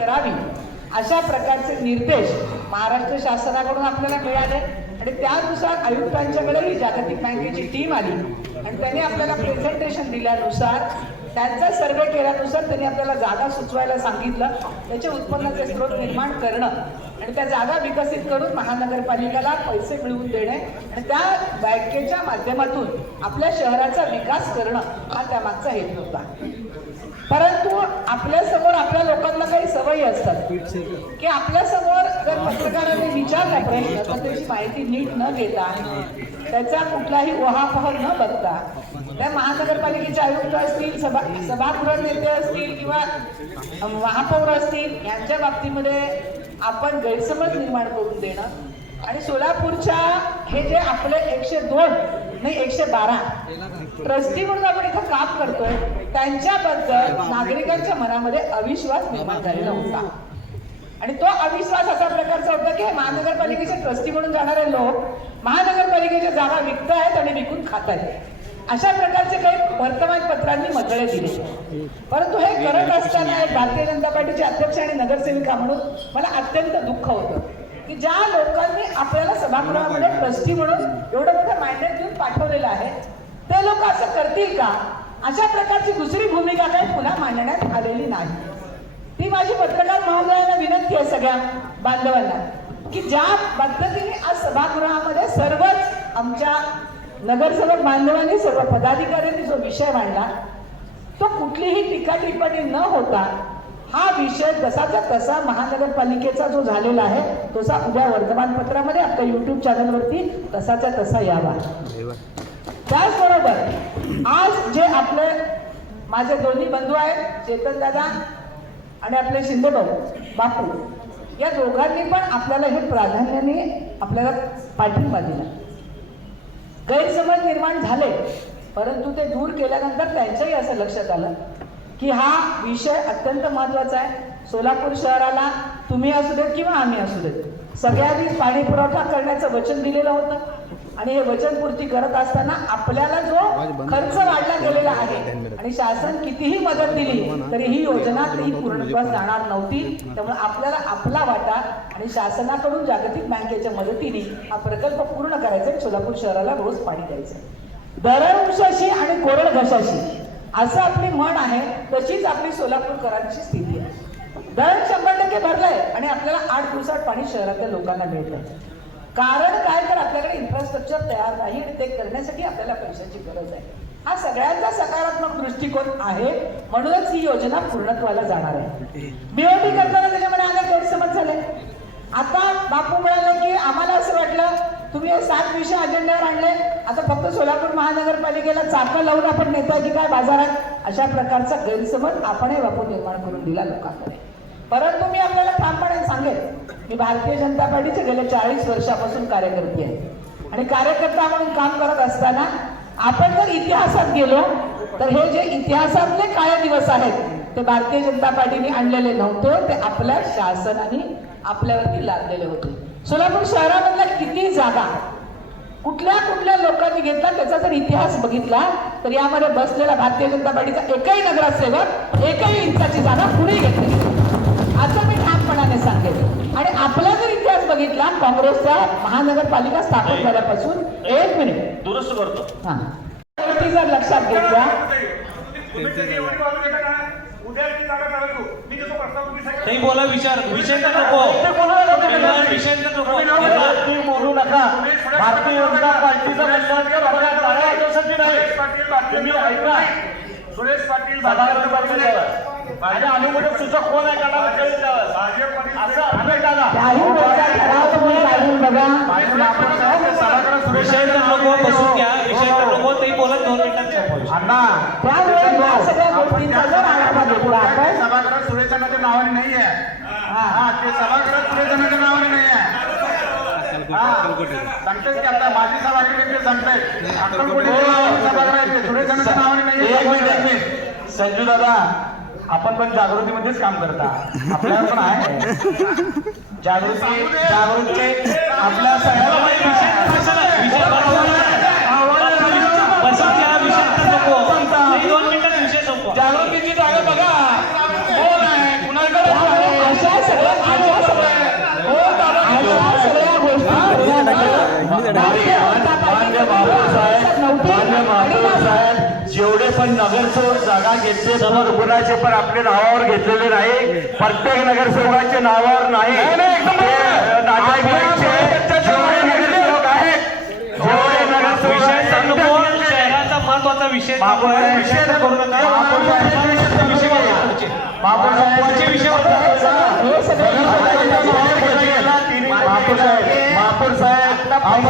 करावी अशा प्रकारचे निर्देश महाराष्ट्र शासनाकडून आपल्याला मिळाले आणि त्यानुसार आयुक्तांच्याकडेही जागतिक बँकेची टीम आली आणि त्यांनी आपल्याला प्रेझेंटेशन दिल्यानुसार त्यांचा सर्वे केल्यानुसार त्यांनी आपल्याला जागा सुचवायला सांगितलं. त्याचे उत्पन्नाचे स्रोत निर्माण करणं आणि त्या जागा विकसित करून महानगरपालिकेला पैसे मिळवून देणे आणि त्या बँकेच्या माध्यमातून आपल्या शहराचा विकास करणं हा त्यामागचा हेतू होता. परंतु आपल्या समोर आपल्या लोकांना काही सवयी असतात की आपल्या समोर जर पत्रकारांनी विचारला प्रश्न तर त्याची माहिती नीट न घेता त्याचा कुठलाही ओहापोह न बघता त्या महानगरपालिकेचे आयुक्त असतील, सभागृह नेते असतील किंवा महापौर असतील यांच्या बाबतीमध्ये आपण गैरसमज निर्माण करून देणं आणि सोलापूरच्या हे जे आपले 102 नाही 112 ट्रस्टी म्हणून आपण इथं काम करतोय त्यांच्याबद्दल नागरिकांच्या मनामध्ये अविश्वास निर्माण झालेला होता आणि तो अविश्वास असा प्रकारचा होता की महानगरपालिकेचे ट्रस्टी म्हणून जाणारे लोक महानगरपालिकेच्या जागा विकतायत आणि विकून खात आहेत अशा प्रकारचे काही वर्तमानपत्रांनी मथळे दिले. परंतु हे करत असताना एक भारतीय जनता पार्टीचे अध्यक्ष आणि नगरसेविका म्हणून मला अत्यंत दुःख होतं की ज्या लोकांनी आपल्याला सभागृहामध्ये ट्रस्टी म्हणून एवढं मोठं मॅन्डेट देऊन पाठवलेलं आहे ते लोक असं करतील का? अशा प्रकारची दुसरी भूमिका काही पुन्हा मांडण्यात आलेली नाही. ती माझी पत्रकार महोदयांना विनंती आहे सगळ्या बांधवांना की ज्या पद्धतीने आज सभागृहामध्ये सर्वच आमच्या नगरसेवक बांधवांनी सर्व पदाधिकाऱ्यांनी जो विषय मांडला तो कुठलीही टीका टिप्पणी न होता हा विषय जसाचा तसा महानगरपालिकेचा जो झालेला आहे तसा उद्या वर्तमानपत्रामध्ये आपल्या YouTube चॅनलवरती तसाचा तसा यावा. त्याचबरोबर आज जे आपले माझे दोन्ही बंधू आहेत चेतन दादा आणि आपले शिंदे भाऊ बापू या दोघांनी पण आपल्याला हे प्राधान्याने आपल्याला पाठिंबा दिला. गैरसमज निर्माण झाले परंतु ते दूर केल्यानंतर त्यांच्याही असं लक्षात आलं की हा विषय अत्यंत महत्त्वाचा आहे. सोलापूर शहराला तुम्ही असू देत किंवा आम्ही असू देत सगळ्यांनी पाणी पुरवठा करण्याचं वचन दिलेलं होतं आणि हे वचनपूर्ती करत असताना आपल्याला जो खर्च वाढला गेलेला आहे आणि शासन कितीही मदत दिली तरी ही योजना ती पूर्णत्वास जाणार नव्हती. त्यामुळे आपल्याला आपला वाटा आणि शासनाकडून जागतिक बँकेच्या मदतीने हा प्रकल्प पूर्ण करायचा. सोलापूर शहराला रोज पाणी द्यायचं. दरवंशाशी आणि कोरड घशाशी असं आपली म्हण आहे तशीच आपली सोलापूरकरांची स्थिती आहे. धरण 100% भरलंय आणि आपल्याला 8 दिवसात पाणी शहरातल्या लोकांना मिळतंय. कारण काय तर आपल्याकडे इन्फ्रास्ट्रक्चर तयार नाही आणि ते करण्यासाठी आपल्याला पैशाची गरज आहे. हा सगळ्यांचा सकारात्मक दृष्टिकोन आहे म्हणूनच ही योजना पूर्णत्वाला जाणार आहे. बीओटी करताना त्याच्यामध्ये अनेक गैरसमज झाले. आता बापू म्हणाले की आम्हाला असं वाटलं तुम्ही हे 7 विषय अजेंड्यावर आणले आता फक्त सोलापूर महानगरपालिकेला चाकं लावून आपण नेताय की काय बाजारात. अशा प्रकारचा गैरसमज आपणही बापू निर्माण करून दिला लोकांकडे. परंतु मी आपल्याला ठामपणे सांगेन मी भारतीय जनता पार्टीचे गेल्या 40 वर्षापासून कार्यकर्ते आहे आणि कार्यकर्ता म्हणून काम करत असताना आपण जर इतिहासात गेलो तर हे जे इतिहासातले काळे दिवस आहेत ते भारतीय जनता पार्टीने आणलेले नव्हते. ते आपल्या शासनाने आपल्यावरती लादलेले होते. सोलापूर शहरामधल्या किती जागा कुठल्या कुठल्या लोकांनी घेतला त्याचा जर इतिहास बघितला तर यामध्ये बसलेला भारतीय जनता पार्टीचा एकही नगरसेवक एकही इंचाची जागा पुढे घेतली असं मी ठामपणाने सांगेन. आणि आपला जर इतिहास बघितला काँग्रेसच्या महानगरपालिका स्थापन झाल्यापासून 1 मिनिट दुरुस्त करतो हा गोष्टी जर लक्षात घेतल्या नाही बोला विचार विषय तर नको विषय तर नको बोलू नका. भारतीय जनता पार्टीचा तुम्ही ऐका सुरेश पाटील माझ्या अनुमोदक सूचक कोण आहे का असं अनेक विषय तर नको बसून घ्या विषय तर नको ते बोलत 2 मिनिटात सभागृहात सुरेशांच्या नावाने नाही आहे. हा ते सभागृहात सुरेशांच्या नावाने नाही आहे. सांगतेच की आता माझी सभागृह ते सांगताय सभागृह सुरेशांच्या नावाने नाही आहे. संजू दादा आपण पण जागृतीमध्येच काम करता आपल्याला पण आहे जागृती आपल्या सगळ्याला जागृतीची जागा बघा कोण आहे कुणाकडे मान्य महापौर साहेब जेवढे पण नगरसेवक जागा घेतले कुणाचे पण आपल्या नावावर घेतलेले नाही, प्रत्येक नगरसेवकाच्या नावावर नाही. ते नातेवाईकांचे जेवढे नगरसेवक आहेत, जेवढे नगरसेवक विषय आहेत, तर नको, शहराचा महत्वाचा विषय महापौर साहेब, विषय तर करू नका. महापौर साहेब, विषय वाचा पुढचे. महापौर साहेब, पुढचे विषय वाचा. हे सगळे महापौर साहेब आपण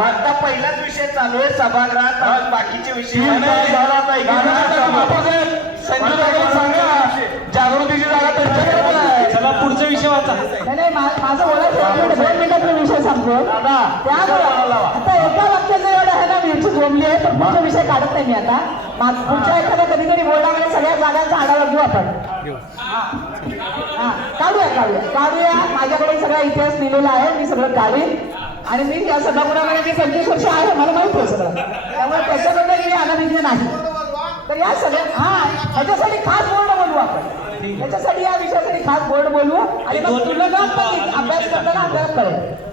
आता पहिलाच विषय चालू आहे सभागृहात, आज बाकीचे विषय जागृतीची जागा त्यांच्याकडे आहे. चला पुढचा विषय वाचा. नाही माझं बोलायचं 2 मिनिटात मी विषय सांगतो. त्यामुळे आता एका वाक्याचं एवढं आहे ना, मिरची जोमली आहे, तर पुढचा विषय काढत नाही मी आता. पुढच्या एखादा कधीतरी बोलण्यामध्ये सगळ्या जागांचा आढावा घेऊ आपण. काढूया. माझ्याकडे सगळा इतिहास लिहिलेला आहे, मी सगळं काढीन. आणि मी या सभागृहामध्ये मी 25 वर्ष आहे, मला माहिती आहे सगळं. त्यामुळे त्याच्याबद्दल मी अनभिज्ञ नाही. तर या सगळ्या ह्याच्यासाठी खास बोर्ड बोलू आपण. याच्यासाठी या विषयासाठी खास बोर्ड बोलू आणि मग तुला अभ्यास करताना आपल्याला कळेल.